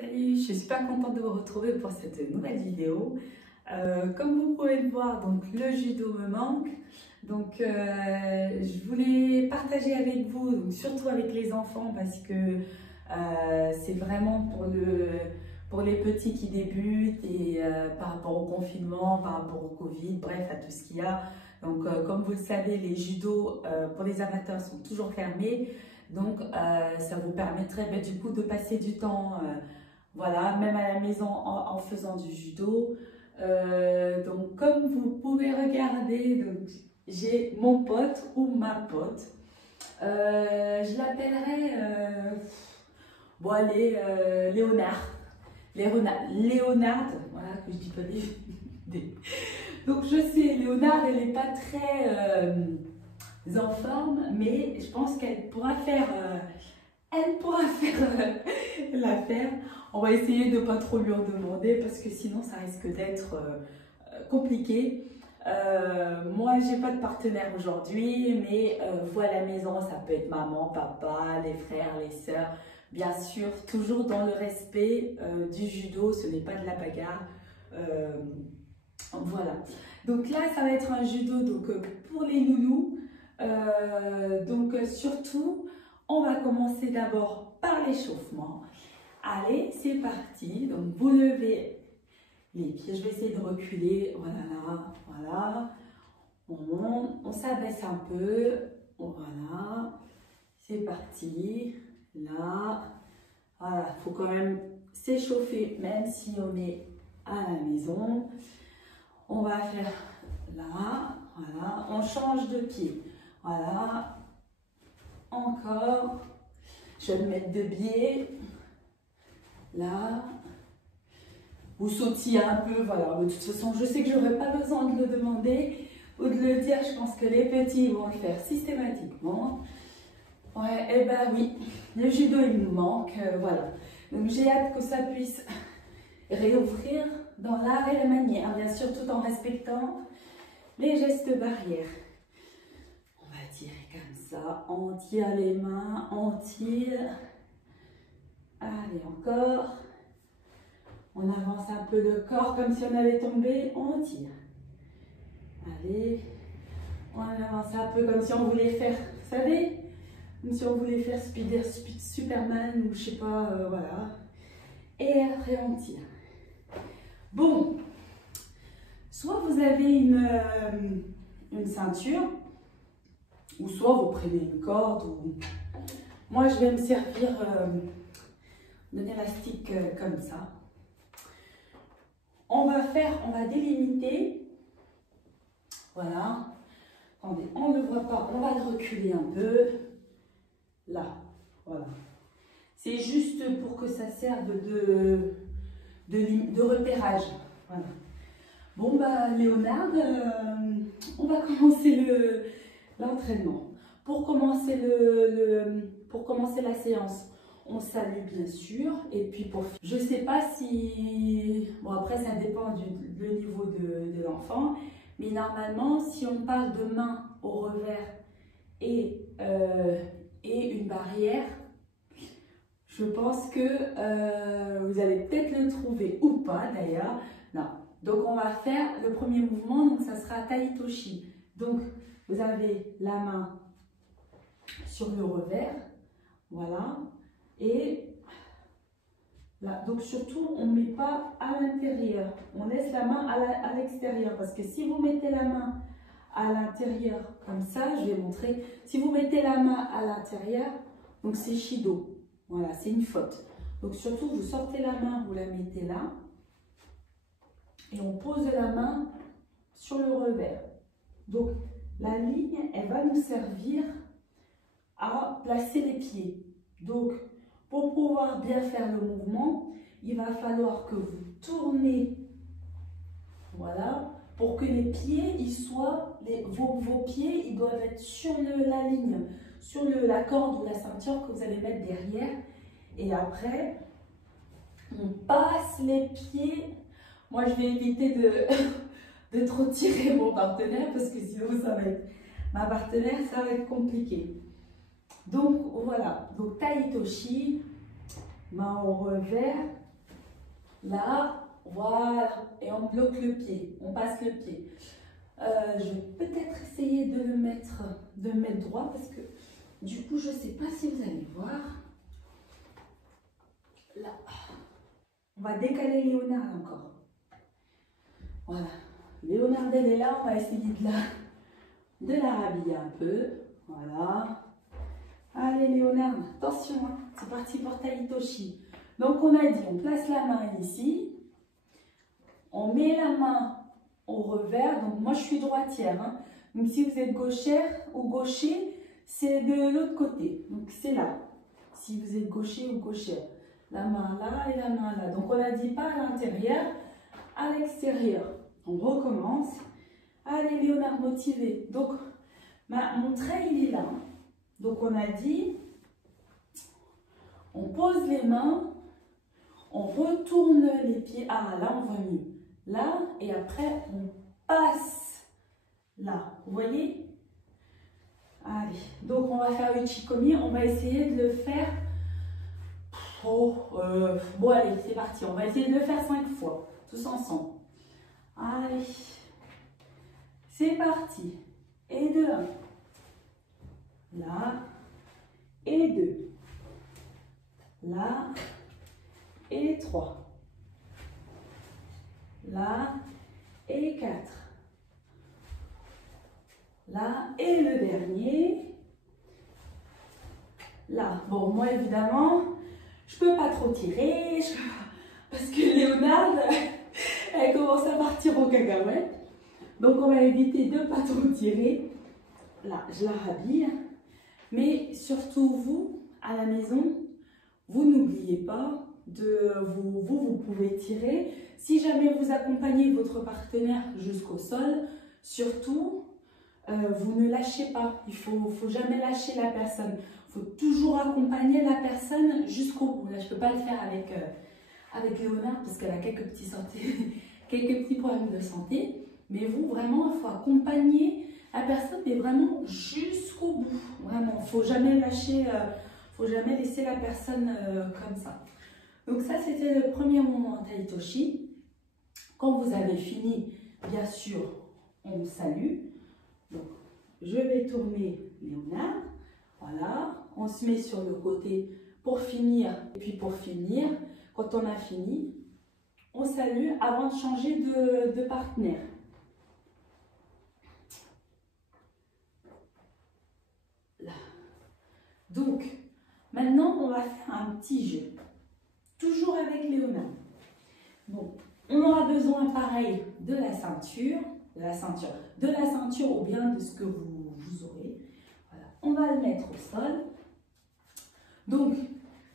Salut, je suis super contente de vous retrouver pour cette nouvelle vidéo. Comme vous pouvez le voir, donc le judo me manque. Donc je voulais partager avec vous, donc surtout avec les enfants, parce que c'est vraiment pour les petits qui débutent et par rapport au confinement, par rapport au Covid, bref, à tout ce qu'il y a. Donc comme vous le savez, les judos pour les amateurs sont toujours fermés. Donc ça vous permettrait du coup de passer du temps voilà, même à la maison en faisant du judo. Donc comme vous pouvez regarder, donc j'ai mon pote ou ma pote. Je l'appellerai, bon allez, Léonard. Léonard, voilà, que je dis pas des. Donc je sais, Léonard, elle n'est pas très en forme, mais je pense qu'elle pourra faire, l'affaire. On va essayer de ne pas trop lui en demander parce que sinon ça risque d'être compliqué. Moi, j'ai pas de partenaire aujourd'hui, mais vous à la maison, ça peut être maman, papa, les frères, les sœurs. Bien sûr, toujours dans le respect du judo, ce n'est pas de la bagarre. Voilà. Donc là, ça va être un judo donc, pour les loulous. Surtout, on va commencer d'abord par l'échauffement. Allez, c'est parti. Donc vous levez les pieds. Je vais essayer de reculer. Voilà, voilà. On monte, on s'abaisse un peu. Voilà. C'est parti. Là. Voilà, il faut quand même s'échauffer, même si on est à la maison. On va faire là. Voilà. On change de pied. Voilà. Encore. Je vais me mettre de biais. Là. Vous sautillez un peu, voilà. De toute façon, je sais que je n'aurai pas besoin de le demander ou de le dire. Je pense que les petits vont le faire systématiquement. Ouais, et ben oui, le judo, il nous manque. Voilà. Donc, j'ai hâte que ça puisse réouvrir dans l'art et la manière. Bien sûr, tout en respectant les gestes barrières. On va tirer comme ça. On tire les mains, on tire. Allez, encore. On avance un peu le corps comme si on allait tomber, on tire. Allez, on avance un peu comme si on voulait faire, vous savez, comme si on voulait faire Superman ou je sais pas, voilà. Et après on tire. Bon, soit vous avez une ceinture, ou soit vous prenez une corde, ou moi je vais me servir d'un élastique comme ça. On va délimiter, voilà, attendez, on ne voit pas, on va le reculer un peu, là, voilà. C'est juste pour que ça serve de repérage, voilà. Bon, bah, Léonard, on va commencer l'entraînement. Pour commencer la séance, on salue bien sûr, et puis je sais pas si, bon après ça dépend du niveau de l'enfant, mais normalement si on parle de main au revers et une barrière, je pense que vous allez peut-être le trouver ou pas d'ailleurs. Non, donc on va faire le premier mouvement, donc ça sera Taitoshi. Donc vous avez la main sur le revers, voilà. Et là, donc surtout, on ne met pas à l'intérieur, on laisse la main à l'extérieur. Parce que si vous mettez la main à l'intérieur, comme ça, je vais montrer. Si vous mettez la main à l'intérieur, donc c'est Shido. Voilà, c'est une faute. Donc surtout, vous sortez la main, vous la mettez là. Et on pose la main sur le revers. Donc la ligne, elle va nous servir à placer les pieds. Donc, pour pouvoir bien faire le mouvement, il va falloir que vous tournez, voilà, pour que les pieds, vos pieds, ils doivent être sur la ligne, sur la corde ou la ceinture que vous allez mettre derrière. Et après, on passe les pieds. Moi, je vais éviter de trop tirer mon partenaire parce que sinon, ma partenaire, ça va être compliqué. Donc voilà, donc Taitoshi, main au revers, là, voilà, et on bloque le pied, on passe le pied. Je vais peut-être essayer de le mettre droit parce que du coup, je ne sais pas si vous allez voir. Là, on va décaler Léonard encore. Voilà, Léonard, elle est là, on va essayer de la rhabiller un peu. Voilà. Allez Léonard, attention, hein. C'est parti pour Taitoshi. Donc on a dit, on place la main ici. On met la main au revers. Donc moi je suis droitière. Hein. Donc si vous êtes gauchère ou gaucher, c'est de l'autre côté. Donc c'est là. Si vous êtes gaucher ou gauchère. La main là et la main là. Donc on a dit pas à l'intérieur, à l'extérieur. On recommence. Allez Léonard, motivé. Donc mon trait il est là. Donc on a dit, on pose les mains, on retourne les pieds. Ah là on voit mieux. Là et après on passe là. Vous voyez? Allez, donc on va faire le Chikomi. On va essayer de le faire. Bon allez, c'est parti. On va essayer de le faire 5 fois, tous ensemble. Allez, c'est parti. Et 2, 1. Là, et 2. Là, et 3. Là, et 4. Là, et le dernier. Là, bon, moi évidemment, je peux pas trop tirer, parce que Léonard, elle commence à partir aux cacahuètes. Donc on va éviter de pas trop tirer. Là, je la rhabille. Mais surtout vous, à la maison, vous n'oubliez pas de vous pouvez tirer. Si jamais vous accompagnez votre partenaire jusqu'au sol, surtout, vous ne lâchez pas. Il faut jamais lâcher la personne. Il faut toujours accompagner la personne jusqu'au bout. Là, je ne peux pas le faire avec Léonard parce qu'elle a quelques petits problèmes de santé. Mais vous, vraiment, il faut accompagner la personne, mais vraiment jusqu'au bout. Vraiment, il ne faut jamais lâcher, faut jamais laisser la personne comme ça. Donc ça, c'était le premier moment en Taitoshi. Quand vous avez fini, bien sûr, on vous salue. Donc, je vais tourner Léonard. Voilà, on se met sur le côté pour finir. Et puis pour finir, quand on a fini, on salue avant de changer de partenaire. Là. Donc, maintenant, on va faire un petit jeu. Toujours avec Léonard. Bon, on aura besoin, pareil, de la ceinture ou bien de ce que vous aurez. Voilà. On va le mettre au sol. Donc,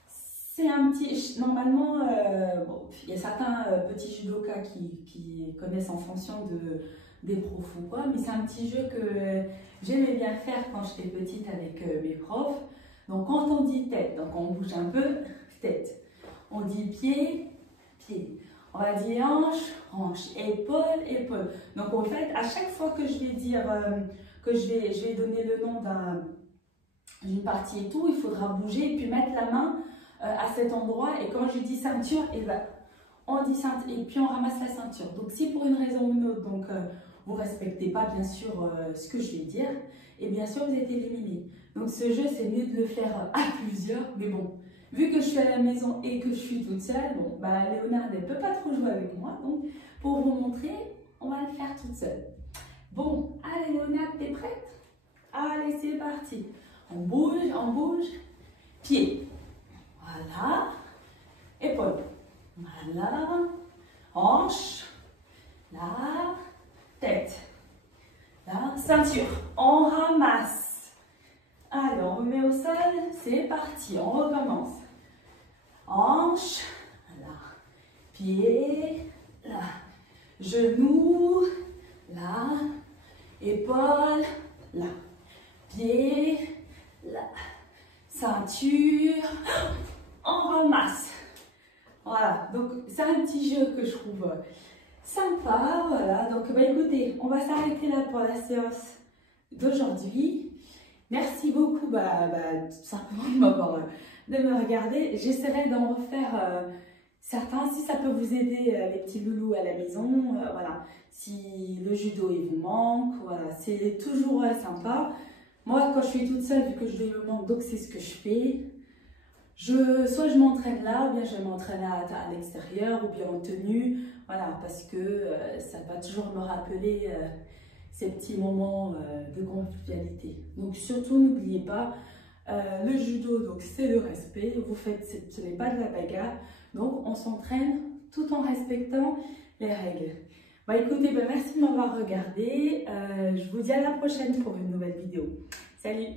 c'est un petit... Normalement, bon, il y a certains petits judokas qui connaissent en fonction des profs ou quoi, mais c'est un petit jeu que j'aimais bien faire quand j'étais petite avec mes profs. Donc, quand on dit tête, donc on bouge un peu, tête. On dit pied, pied. On va dire hanche, hanche, épaule, épaule. Donc en fait, à chaque fois que je vais dire, que je vais donner le nom d'une partie et tout, il faudra bouger et puis mettre la main à cet endroit. Et quand je dis ceinture, et ben, on dit ceinture et puis on ramasse la ceinture. Donc si pour une raison ou une autre, donc, vous ne respectez pas bien sûr ce que je vais dire, et bien sûr vous êtes éliminé. Donc ce jeu, c'est mieux de le faire à plusieurs, mais bon. Vu que je suis à la maison et que je suis toute seule, bon, bah, Léonard ne peut pas trop jouer avec moi. Donc, pour vous montrer, on va le faire toute seule. Bon, allez Léonard, t'es prête? Allez, c'est parti. On bouge. Pied. Voilà. Épaule. Voilà. Hanche. Là. Tête. Là. Ceinture. On ramasse. Allez, on remet au sol, c'est parti, on recommence. Hanche, là, pied, là, genou, là, épaule, là, pied, là, ceinture, on ramasse. Voilà, donc c'est un petit jeu que je trouve sympa, voilà. Donc bah, écoutez, on va s'arrêter là pour la séance d'aujourd'hui. Merci beaucoup tout simplement de me regarder. J'essaierai d'en refaire certains, si ça peut vous aider, les petits loulous à la maison, voilà, si le judo il vous manque, voilà, c'est toujours sympa. Moi, quand je suis toute seule, vu que je me manque, donc c'est ce que je fais. Soit je m'entraîne là, ou bien je m'entraîne à l'extérieur, ou bien en tenue, voilà, parce que ça va toujours me rappeler ces petits moments de convivialité. Donc surtout, n'oubliez pas, le judo, donc c'est le respect, vous faites, ce n'est pas de la bagarre, donc on s'entraîne tout en respectant les règles. Bah écoutez, bah, merci de m'avoir regardé, je vous dis à la prochaine pour une nouvelle vidéo. Salut!